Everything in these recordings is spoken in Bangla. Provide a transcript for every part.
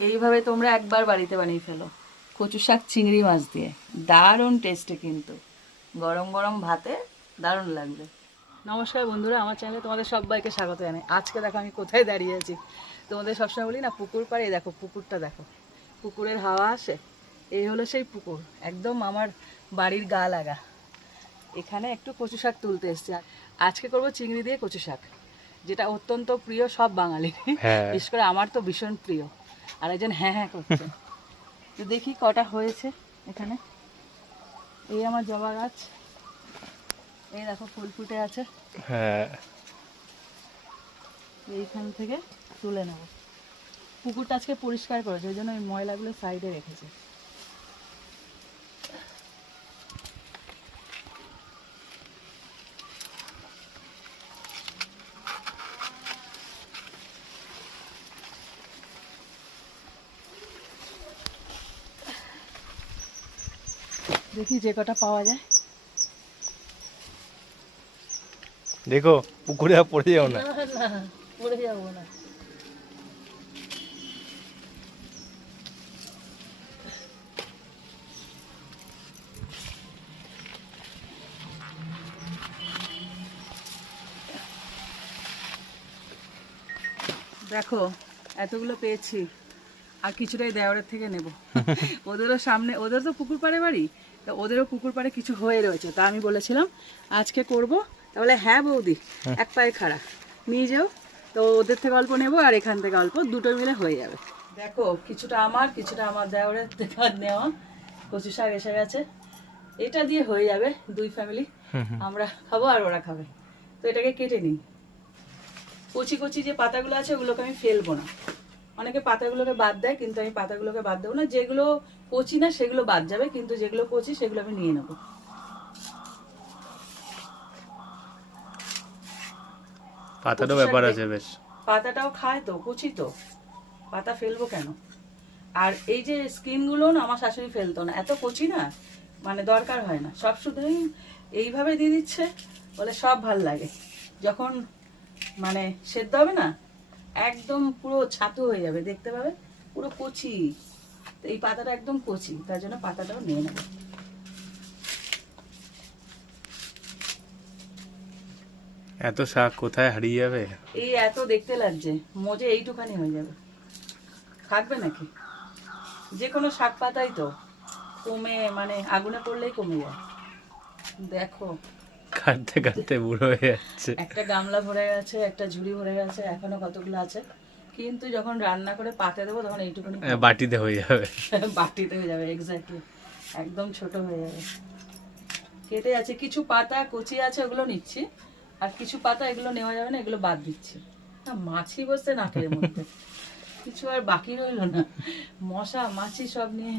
এইভাবে তোমরা একবার বাড়িতে বানিয়ে ফেলো। কচু শাক চিংড়ি মাছ দিয়ে। দারুণ টেস্টে কিন্তু। গরম গরম ভাতে দারুণ লাগবে। নমস্কার বন্ধুরা আমার চ্যানেলে তোমাদের সবাইকে স্বাগত জানাই। আজকে দেখো আমি কোথায় দাঁড়িয়ে আছি। তোমাদের সবসময় বলি না পুকুর পাড়ে দেখো পুকুরটা দেখো। পুকুরের হাওয়া আসে এই হলো সেই পুকুর। একদম আমার বাড়ির গা লাগা। এখানে একটু কচু শাক তুলতে এসেছি। আজকে করব চিংড়ি দিয়ে কচু শাক যেটা অত্যন্ত প্রিয় সব বাঙালি হ্যাঁ। বিশেষ করে আমার তো ভীষণ প্রিয়। আর একজন হ্যাঁ হ্যাঁ করছে। তো দেখি কটা হয়েছে এখানে। এই আমার জবা গাছ। এই দেখো ফুল ফুটে আছে। হ্যাঁ। এইখান থেকে তুলে নেব। পুকুরটা আজকে পরিষ্কার করেছে ওই জন্য ওই ময়লাগুলো সাইডে রেখেছে। দেখি যে কটা পাওয়া যায়। দেখো পুকুরে আর পড়ে যাও না। না পড়ে যাব না। দেখো এতগুলো পেয়েছি আর কিছুটাই দেওয়ারের থেকে নেব। ওদেরও সামনে ওদের তো পুকুর পাড়ে বাড়ি? তা ওদেরও পুকুর পাড়ে কিছু হয়ে রয়েছে তা আমি বলেছিলাম আজকে করব। তাহলে হ্যাঁ বৌদি এক পায়ে খাড়া। নিয়ে যাও তো ওদের থেকে অল্প নেব আর এখান থেকে অল্প দুটো মিলে হয়ে যাবে। দেখো কিছুটা আমার কিছুটা আমার দেওরের থেকে নেওয়া কচু শাক এসে গেছে। এটা দিয়ে হয়ে যাবে দুই ফ্যামিলি আমরা খাব আর ওরা খাবে। তো এটাকে কেটে নিই। কচি কচি যে পাতাগুলো আছে ওগুলোকে আমি ফেলব না। অনেকে পাতাগুলোকে বাদ দেয় কিন্তু আমি পাতাগুলোকে বাদ দেবো না। যেগুলো কচি না সেগুলো বাদ যাবে কিন্তু যেগুলো কচি সেগুলো আমি নিয়ে নেব। পাতারও ব্যাপার আছে বেশ। পাতাটাও খায় তো কচি তো। পাতা ফেলব কেন? আর এই যে স্কিনগুলো না আমার শাশুড়ি ফেলতো না। এত কচি না মানে দরকার হয় না। সব শুধু এইভাবে দিয়ে দিচ্ছে বলে সব ভালো লাগে। যখন মানে সেদ্ধ হবে না একদম পুরো ছাতু হয়ে যাবে দেখতে পাবে? পুরো কচি। তো এই পাতাটা একদম কচি তার জন্য পাতাটাও নিয়ে নেব। এত শাক কোথায় হারিয়ে যাবে? এই এত দেখতে লাগছে মজে এইটুখানি হয়ে যাবে। থাকবে নাকি? যে কোনো শাক পাতাই তো কমে মানে আগুনে পড়লেই কমে যায়। দেখো। কাটতে কাটতে বুড়ো হয়ে যাচ্ছে। একটা গামলা ভরে গেছে একটা ঝুড়ি ভরে গেছে এখনও কতগুলো আছে? কিন্তু যখন রান্না করে পাতে দেবো তখন এইটুকুনি বাটিতে হয়ে যাবে। বাটিতে হয়ে যাবে এক্স্যাক্টলি একদম ছোট হয়ে যাবে। কেটে আছে কিছু পাতা কচি আছে ওগুলো নিচ্ছি। আর কিছু পাতা এগুলো নেওয়া যাবে না এগুলো বাদ দিচ্ছি। মাছি বসছে নাকের মধ্যে। কিছু আর বাকি রইল না। মশা মাছি সব নিয়ে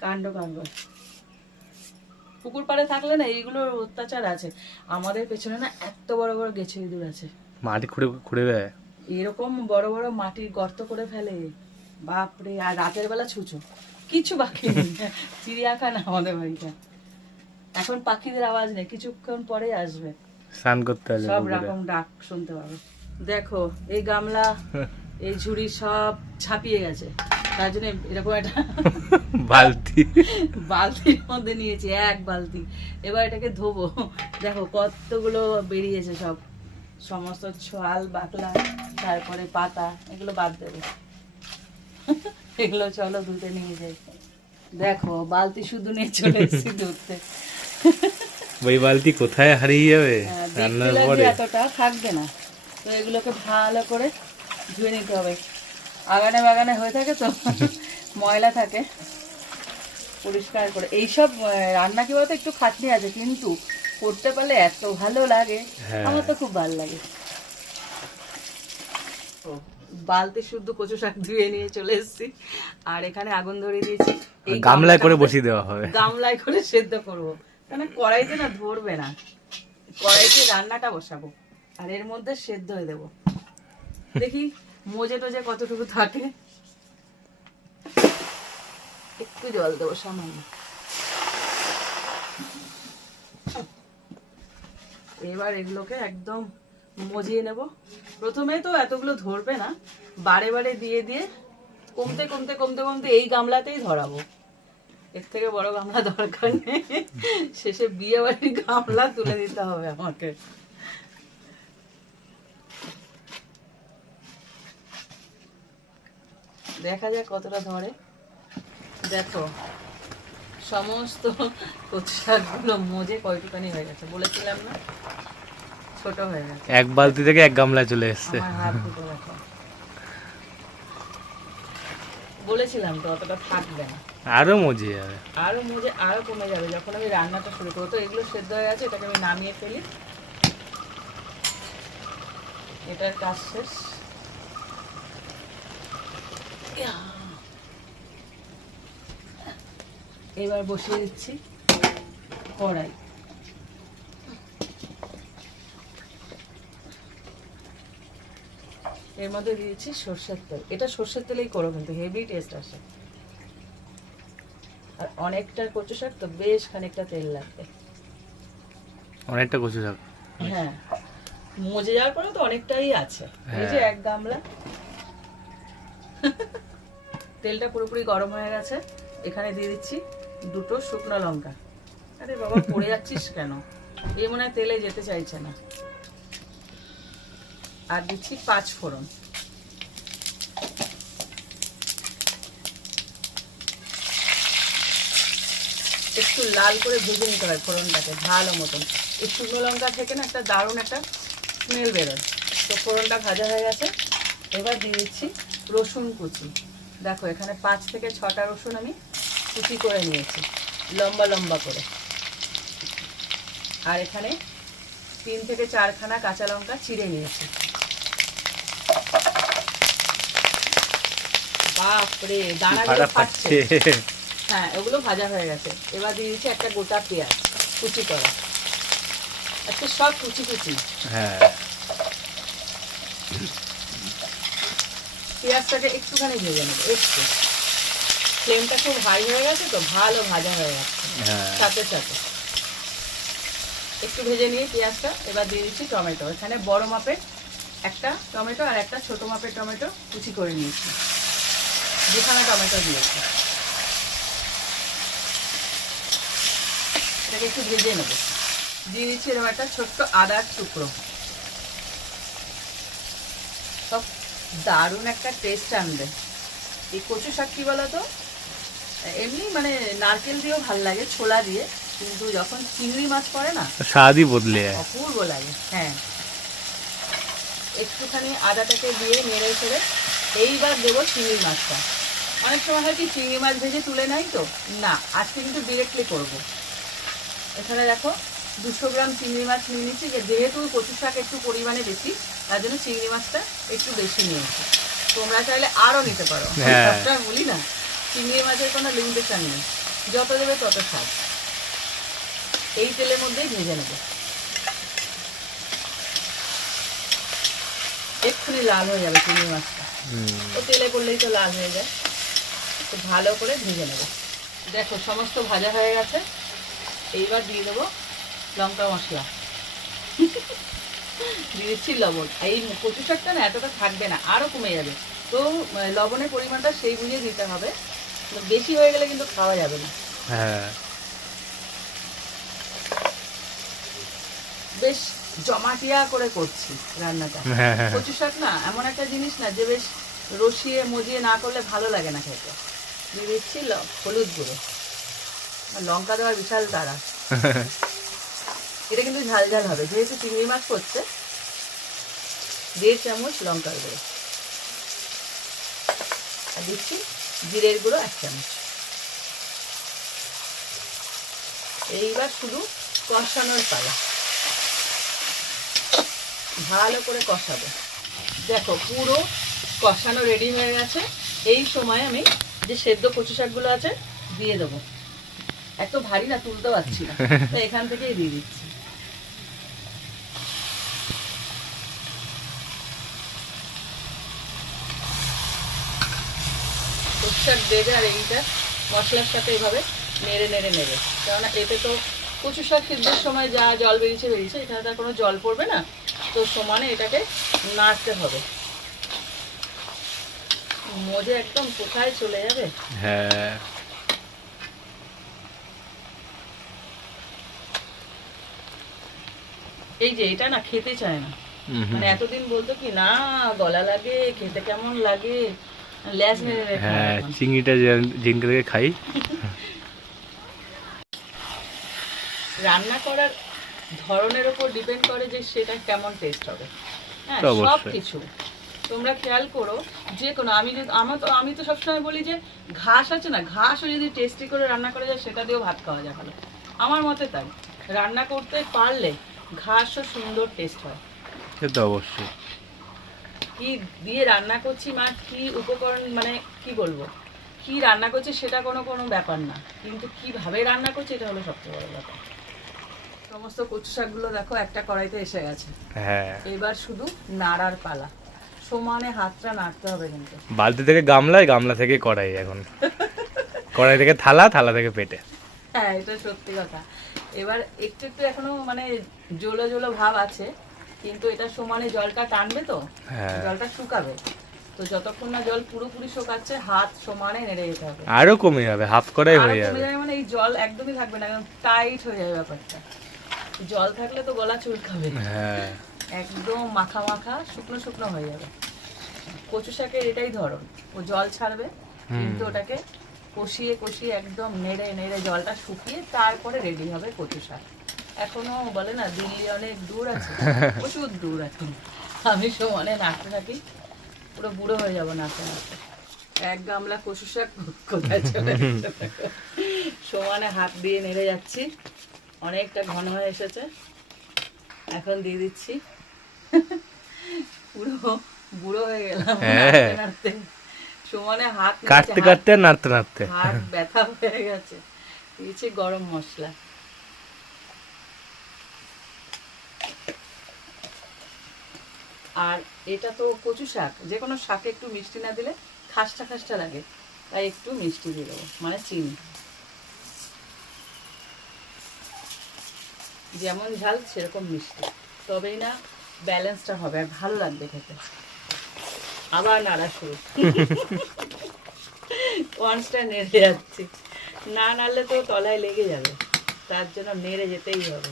কাণ্ড কাণ্ড। পুকুর পাড়ে থাকলে না এইগুলোর অত্যাচার আছে। আমাদের পেছনে না এত বড় বড় গেছে ইঁদুর আছে। মাটি খুঁড়ে খুঁড়ে দেয় এরকম বড় বড় মাটির গর্ত করে ফেলে। বাপরে আর রাতের বেলা ছুচো। কিছু বাকি নেই। চিড়িয়াখানা আমাদের বাড়িটা। এখন পাখিদের আওয়াজ নেই কিছুক্ষণ পরে আসবে। স্নান করতে হবে সব রকম ডাক শুনতে পাবে। দেখো এই গামলা এই ঝুড়ি সব ছাপিয়ে গেছে। তার জন্য এরকম একটা বালতি। বালতির মধ্যে নিয়েছি এক বালতি। এবার এটাকে ধোবো। দেখো কতগুলো বেরিয়েছে সব। সমস্ত ছাল বাকলা তারপরে পাতা এগুলো বাদ দেবো। এগুলো চলো ধুতে নিয়ে যাই। দেখো বালতি শুধু নিয়ে চলে এসেছি ধুতে। ওই বালতি কোথায় হারিয়ে যাবে? হ্যাঁ, রান্নার পরে। এতটা থাকবে না। তো এগুলোকে ভালো করে ধুয়ে নিতে হবে। আগানে বাগানে হয়ে থাকে তো ময়লা থাকে। পরিষ্কার করে। এইসব রান্না কি বলতো? একটু খাটনি আছে কিন্তু করতে পারলে এত ভালো লাগে। হ্যাঁ। আমার তো খুব ভালো লাগে। বালতি শুদ্ধ কচু শাক ধুয়ে নিয়ে চলে এসেছি। আর এখানে আগুন ধরিয়ে দিয়েছি। এই গামলায় করে বসিয়ে দেওয়া হবে। গামলায় করে সেদ্ধ করব। মানে কড়াইতে না ধরবে না। কড়াইতে রান্নাটা বসাবো। আর এর মধ্যে সেদ্ধ হয়ে দেবো। দেখি মজে টজে কতটুকু থাকে? একটু জল দেবো, সামান্য। এবার এগুলোকে একদম মজিয়ে নেব। প্রথমে তো এতগুলো ধরবে না, বারে বারে দিয়ে দিয়ে কমতে কমতে কমতে কমতে এই গামলাতেই ধরাবো। এর থেকে বড় গামলা দরকার নেই। শেষে বিয়ে বাড়ির গামলা তুলে দিতে হবে আমাকে। দেখা যাক কতটা ধরে। দেখো সমস্ত কচু শাকগুলো মজে কয়টুকানি হয়ে গেছে বলেছিলাম না? ছোট হয়ে গেছে। এক বালতি থেকে এক গামলায় চলে এসছে। বলেছিলাম তো অতটা থাকবে না। আরও মজে যাবে। আরও মজে আরও কমে যাবে যখন আমি রান্নাটা শুরু করব। তো এগুলো সেদ্ধ হয়ে গেছে এটাকে আমি নামিয়ে ফেলি। এটার কাজ শেষ। এবার বসিয়ে দিচ্ছি কড়াই। এর মধ্যে দিয়েছি সর্ষের তেল। এটা সর্ষের তেলেই করো কিন্তু হেভি টেস্ট আসে। আর অনেকটা কচু শাক তো বেশ খানিকটা তেল লাগবে। অনেকটা কচু শাক। হ্যাঁ। মজে যাওয়ার পরে তো অনেকটাই আছে। এই যে হ্যাঁ। এক গামলা। তেলটা পুরোপুরি গরম হয়ে গেছে। এখানে দিয়ে দিচ্ছি দুটো শুকনো লঙ্কা। আরে বাবা, পড়ে যাচ্ছিস কেন? এ মনে হয় তেলে যেতে চাইছে না। আর দিচ্ছি পাঁচ ফোড়ন। একটু লাল করে ভেজে নিতে হয় ফোড়নটাকে, ভালো মতন। এই শুকনো লঙ্কা থেকে না একটা দারুণ একটা স্মেল বেরোয়। তো ফোড়নটা ভাজা হয়ে গেছে। এবার দিয়ে দিচ্ছি রসুন কুচি। দেখো এখানে পাঁচ থেকে ছটা রসুন আমি কুচি করে নিয়েছি লম্বা লম্বা করে। আর এখানে তিন থেকে চারখানা কাঁচা লঙ্কা চিড়ে নিয়েছি। বাপরে দানাগুলো ফাটা ফাটছে ফাটছে। হ্যাঁ ওগুলো ভাজা হয়ে গেছে। এবার দিয়ে দিচ্ছি একটা গোটা পেঁয়াজ কুচি করা। আজকে সব কুচি কুচি। হ্যাঁ। পেঁয়াজটাকে একটুখানি ভেজে নেব একটু। ফ্লেমটা খুব হাই হয়ে গেছে তো ভালো ভাজা হয়ে যাচ্ছে। হ্যাঁ। সাথে সাথে। একটু ভেজে নিয়ে পেঁয়াজটা এবার দিয়ে দিচ্ছি টমেটো। এখানে বড় মাপের একটা টমেটো আর একটা ছোট মাপের টমেটো কুচি করে নিয়েছি। দুখানা টমেটো দিয়েছি। এটাকে একটু ভেজে নেব। দিয়ে দিচ্ছি এরকম একটা ছোট্ট আদার টুকরো সব দারুণ একটা টেস্ট আনবে। এই কচু শাক কি বলতো? এমনি মানে নারকেল দিয়েও ভালো লাগে ছোলা দিয়ে কিন্তু যখন চিংড়ি মাছ পড়ে না স্বাদই বদলে যায়। অপূর্ব লাগে হ্যাঁ। একটুখানি আদাটাকে দিয়ে নেড়ে ছেড়ে এইবার দেবো চিংড়ি মাছটা। অনেক সময় হয় কি চিংড়ি মাছ ভেজে তুলে নাই তো? না আজকে কিন্তু ডিরেক্টলি করব। এখানে দেখো দুশো গ্রাম চিংড়ি মাছ নিয়ে নিচ্ছি যেহেতু কচু শাক একটু পরিমাণে বেশি তার জন্য চিংড়ি মাছটা একটু বেশি নিয়েছি তোমরা চাইলে আরও নিতে পারো। হ্যাঁ। বলি না। চিংড়ি মাছের কোনো লিমিটেশন নেই। যত দেবে তত স্বাদ। এই তেলের মধ্যেই ভেজে নেব। এক্ষুনি লাল হয়ে যাবে চিংড়ি মাছটা। হুম। ও তেলে করলেই তো লাল হয়ে যায়। তো ভালো করে ভেজে নেব। দেখো সমস্ত ভাজা হয়ে গেছে। এইবার দিয়ে দেবো লঙ্কা মশলা। দিয়ে দিচ্ছি লবণ এই কচু শাকটা না এতটা থাকবে না আরও কমে যাবে। তো লবণের পরিমাণটা সেই বুঝিয়ে দিতে হবে। বেশি হয়ে গেলে কিন্তু খাওয়া যাবে না। হ্যাঁ। বেশ জমাটিয়া করে করছি রান্নাটা। হ্যাঁ, হ্যাঁ। কচু শাক না এমন একটা জিনিস না যে বেশ রসিয়ে মজিয়ে না করলে ভালো লাগে না খেতে। দিয়ে দিচ্ছি হলুদ গুঁড়ো। লঙ্কা দেওয়ার বিশাল তারা এটা কিন্তু ঝাল ঝাল হবে যেহেতু চিংড়ি মাছ করছে দেড় চামচ লঙ্কার গুঁড়ো। আর দিচ্ছি জিরের গুঁড়ো এক চামচ। এইবার শুধু কষানোর পালা। ভালো করে কষাবো। দেখো পুরো কষানো রেডি হয়ে গেছে। এই সময় আমি যে সেদ্ধ কচু শাকগুলো আছে দিয়ে দেবো। এত ভারী না তুলতে পারছি না। এখান থেকেই দিয়ে দিচ্ছি। কচু দেবে আর এইটা মশলার সাথে এইভাবে নেড়ে নেড়ে নেবে। কেননা এতে তো কচু শাক সিদ্ধের সময় যা জল বেরিয়েছে বেরিয়েছে এখানে তার কোনো জল পড়বে না। তো সমানে এটাকে নাড়তে হবে। মজে একদম কোথায় চলে যাবে? হ্যাঁ। এই যে এটা না খেতে চায় না। মানে এতদিন বলতো কি না গলা লাগে খেতে কেমন লাগে? হ্যাঁ চিংড়িটা যেদিনকে থেকে খাই। রান্না করার ধরনের উপর ডিপেন্ড করে যে সেটা কেমন টেস্ট হবে। হ্যাঁ সব কিছু তোমরা খেয়াল করো যে কোনো আমি যদি আমার তো আমি তো সবসময় বলি যে ঘাস আছে না ঘাসও যদি টেস্টি করে রান্না করা যায় সেটা দিয়েও ভাত খাওয়া যায় ভালো। আমার মতে তাই। রান্না করতে পারলে ঘাসও সুন্দর টেস্ট হয়। সে তো অবশ্যই। কি দিয়ে রান্না করছি মা কি উপকরণ মানে কি বলব? কি রান্না করছি সেটা কোনো কোনো ব্যাপার না। কিন্তু কীভাবে রান্না করছি এটা হলো সবচেয়ে বড় ব্যাপার। সমস্ত কচু শাকগুলো দেখো একটা কড়াইতে এসে গেছে। হ্যাঁ। এবার শুধু নাড়ার পালা। সমানে হাতটা নাড়তে হবে কিন্তু। বালতি থেকে গামলায় গামলা থেকে কড়াই এখন। কড়াই থেকে থালা থালা থেকে পেটে। হ্যাঁ এটা সত্যি কথা। এবার একটু একটু এখনও মানে জোলো জোলো ভাব আছে। কিন্তু এটা সমানে জলটা টানবে তো? হ্যাঁ। জলটা শুকাবে। তো যতক্ষণ না জল পুরোপুরি শুকাচ্ছে হাত সমানে নেড়ে যেতে হবে। আরও কমে যাবে হাফ আরও হয়ে যাবে। যাবে মানে এই জল একদমই থাকবে না একদম টাইট হয়ে যাবে ব্যাপারটা। জল থাকলে তো গলা চুলকাবে। হ্যাঁ। একদম মাখা মাখা শুকনো শুকনো হয়ে যাবে। কচু শাকের এটাই ধরন। ও জল ছাড়বে কিন্তু ওটাকে কষিয়ে কষিয়ে একদম নেড়ে নেড়ে জলটা শুকিয়ে তারপরে রেডি হবে কচু শাক। এখনও বলে না দিল্লি অনেক দূর আছে প্রচুর দূর এখন আমি সমানে নাড়তে থাকি পুরো বুড়ো হয়ে যাব নাচতে নাচতে এক গামলা কচু শাক কোথায় চলে সমানে হাত দিয়ে নেড়ে যাচ্ছি অনেকটা ঘন হয়ে এসেছে। এখন দিয়ে দিচ্ছি। পুরো বুড়ো হয়ে গেলাম হ্যাঁ। নাড়তে সমানে হাত কাটতে কাটতে নাড়তে নাড়তে। হাত ব্যথা হয়ে গেছে। দিয়েছি গরম মশলা। আর এটা তো কচু শাক। যে কোনো শাকে একটু মিষ্টি না দিলে খাসটা খাসটা লাগে। তাই একটু মিষ্টি দিয়ে দেবো মানে চিনি। যেমন ঝাল, সেরকম মিষ্টি। তবেই না ব্যালেন্সটা হবে আর ভালো লাগবে খেতে। আবার নাড়া শুরু। ওয়ান্সটা নেড়ে যাচ্ছি। না নাড়লে তো তলায় লেগে যাবে। তার জন্য নেড়ে যেতেই হবে।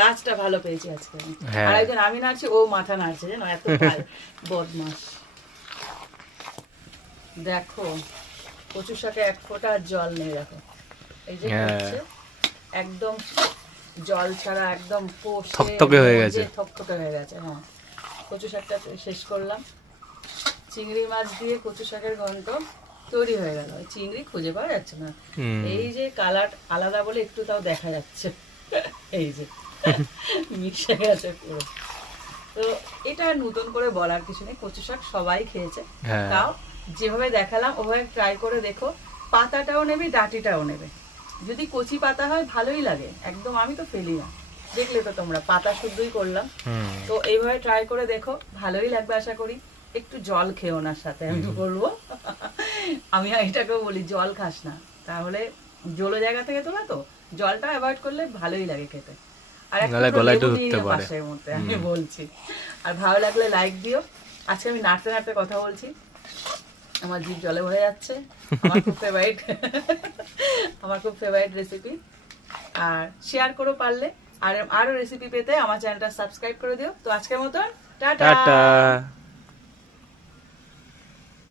কাজটা ভালো পেয়েছি আজকে। হ্যাঁ। আর একজন আমি নাড়ছি ও মাথা নাড়ছে জানো? এত বদমাস দেখো কচু শাকে এক ফোঁটা জল নেই দেখো। এই যে হ্যাঁ। একদম জল ছাড়া একদম থকথকে হয়ে গেছে। থকথকে হয়ে গেছে হ্যাঁ। কচু শাকটা শেষ করলাম। চিংড়ি মাছ দিয়ে কচু শাকের ঘন্ট তৈরি হয়ে গেল। চিংড়ি খুঁজে পাওয়া যাচ্ছে না। এই যে কালার আলাদা বলে একটু তাও দেখা যাচ্ছে। এই যে। মিশে গেছে পুরো। তো এটা নতুন করে বলার কিছু নেই কচু শাক সবাই খেয়েছে। হ্যাঁ। তাও যেভাবে দেখালাম ওভাবে ট্রাই করে দেখো পাতাটাও নেবে ডাটিটাও নেবে। যদি কচি পাতা হয় ভালোই লাগে। একদম আমি তো ফেলি না। দেখলে তো তোমরা পাতা শুদ্ধই করলাম। তো এইভাবে ট্রাই করে দেখো ভালোই লাগবে আশা করি। একটু জল খেও ওনার সাথে আমি বলব। আমি এটাকেও বলি জল খাস না। তাহলে জলো জায়গা থেকে তোলা তো জলটা অ্যাভয়েড করলে ভালোই লাগে খেতে। আর একটা গলায় নিও পারে। আমি বলছি। আর ভালো লাগলে লাইক দিও। আজকে আমি নাড়তে নাড়তে কথা বলছি। আমার জিভ জলে ভরে যাচ্ছে। আমার খুব ফেভারিট আমার খুব ফেভারিট রেসিপি আর শেয়ার করো পারলে। আর আরও রেসিপি পেতে আমার চ্যানেলটা সাবস্ক্রাইব করে দিও। তো আজকের মতন টাটা!